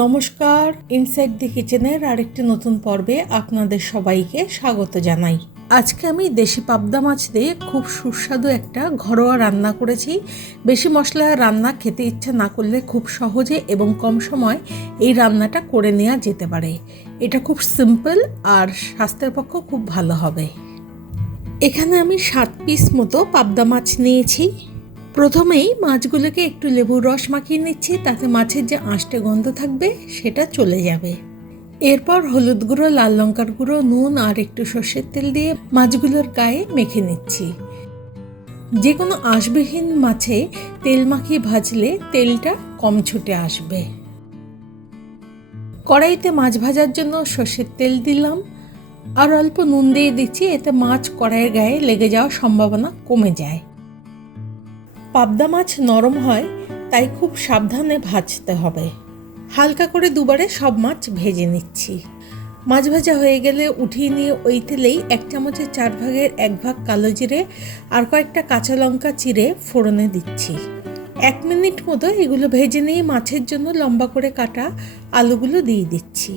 নমস্কার ইনসাইড দি কিচেনের আরেকটি নতুন পর্বে আপনাদের সবাইকে স্বাগত জানাই। আজকে আমি দেশি পাবদা মাছ দিয়ে খুব সুস্বাদু একটা ঘরোয়া রান্না করেছি। বেশি মশলা রান্না খেতে ইচ্ছা না করলে খুব সহজে এবং কম সময় এই রান্নাটা করে নেওয়া যেতে পারে। এটা খুব সিম্পল আর স্বাস্থ্যের পক্ষ খুব ভালো হবে। এখানে আমি সাত পিস মতো পাবদা মাছ নিয়েছি। প্রথমেই মাছগুলোকে একটু লেবুর রস মাখিয়ে নিচ্ছি, তাতে মাছের যে আঁশটে গন্ধ থাকবে সেটা চলে যাবে। এরপর হলুদ গুঁড়ো, লাল লঙ্কার গুঁড়ো, নুন আর একটু সর্ষের তেল দিয়ে মাছগুলোর গায়ে মেখে নিচ্ছি। যে কোনো আঁশবিহীন মাছে তেল মাখিয়ে ভাজলে তেলটা কম ছুটে আসবে। কড়াইতে মাছ ভাজার জন্য সর্ষের তেল দিলাম। আর অল্প নুন দিয়ে দিচ্ছি, এতে মাছ কড়াইয়ের গায়ে লেগে যাওয়ার সম্ভাবনা কমে যায়। পাবদা মাছ নরম হয়, তাই খুব সাবধানে ভাজতে হবে। হালকা করে দুবারে সব মাছ ভেজে নিচ্ছি। মাছ ভাজা হয়ে গেলে উঠিয়ে নিয়ে ওই তেলেই এক চামচের চার ভাগের এক ভাগ কালো জিরে আর কয়েকটা কাঁচা লঙ্কা চিরে ফোড়নে দিচ্ছি। এক মিনিট মতো এগুলো ভেজে নিয়ে মাছের জন্য লম্বা করে কাটা আলুগুলো দিয়ে দিচ্ছি।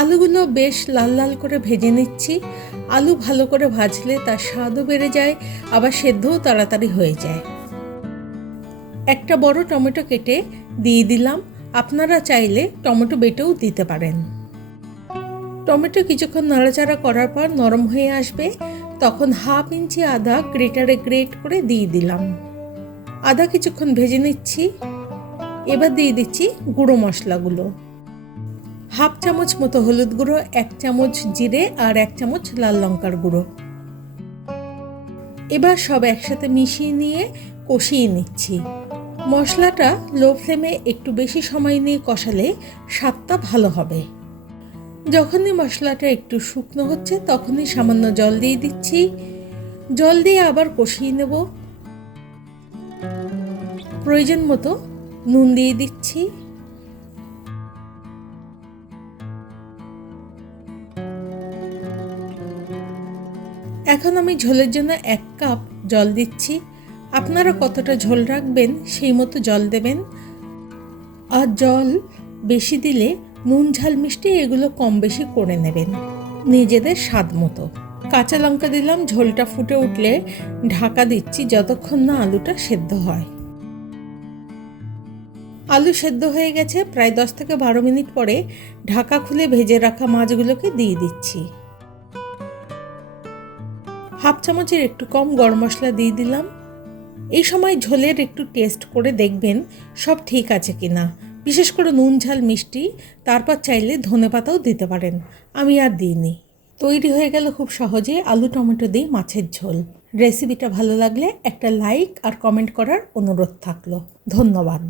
আলুগুলো বেশ লাল লাল করে ভেজে নিচ্ছি। আলু ভালো করে ভাজলে তার স্বাদও বেড়ে যায়, আবার সেদ্ধও তাড়াতাড়ি হয়ে যায়। একটা বড় টমেটো কেটে দিয়ে দিলাম। আপনারা চাইলে টমেটো বেটেও দিতে পারেন। টমেটো কিছুক্ষণ নাড়াচাড়া করার পর নরম হয়ে আসবে। তখন হাফ ইঞ্চি আদা গ্রেটারে গ্রেট করে দিয়ে দিলাম। আদা কিছুক্ষণ ভেজে নিচ্ছি। এবার দিয়ে দিচ্ছি গুঁড়ো মশলাগুলো। হাফ চামচ মতো হলুদ গুঁড়ো, এক চামচ জিরে আর এক চামচ লাল লঙ্কার গুঁড়ো। এবার সব একসাথে মিশিয়ে নিয়ে কষিয়ে নিচ্ছি। মশলাটা লো ফ্লেমে একটু বেশি সময় নিয়ে কষালে স্বাদটা ভালো হবে। যখনই মশলাটা একটু শুকনো হচ্ছে তখনই সামান্য জল দিয়ে দিচ্ছি। জল দিয়ে আবার কষিয়ে নেব। প্রয়োজন মতো নুন দিয়ে দিচ্ছি। এখন আমি ঝোলের জন্য এক কাপ জল দিচ্ছি। আপনারা কতটা ঝোল রাখবেন সেই মতো জল দেবেন। আর জল বেশি দিলে নুন, ঝাল, মিষ্টি এগুলো কম বেশি করে নেবেন নিজেদের স্বাদ মতো। কাঁচা লঙ্কা দিলাম, ঝোলটা ফুটে উঠলে ঢাকা দিচ্ছি যতক্ষণ না আলুটা সেদ্ধ হয়। আলু সেদ্ধ হয়ে গেছে, প্রায় দশ থেকে বারো মিনিট পরে ঢাকা খুলে ভেজে রাখা মাছগুলোকে দিয়ে দিচ্ছি। হাফ চামচের একটু কম গরম মশলা দিয়ে দিলাম। এই সময় ঝোলের একটু টেস্ট করে দেখবেন সব ঠিক আছে কি না বিশেষ করে নুন, ঝাল, মিষ্টি, তারপর চাইলে ধনে পাতাও দিতে পারেন। আমি আর দিইনি। তৈরি হয়ে গেল খুব সহজে আলু, টমেটো দিয়ে মাছের ঝোল। রেসিপিটা ভালো লাগলে একটা লাইক আর কমেন্ট করার অনুরোধ থাকল। ধন্যবাদ।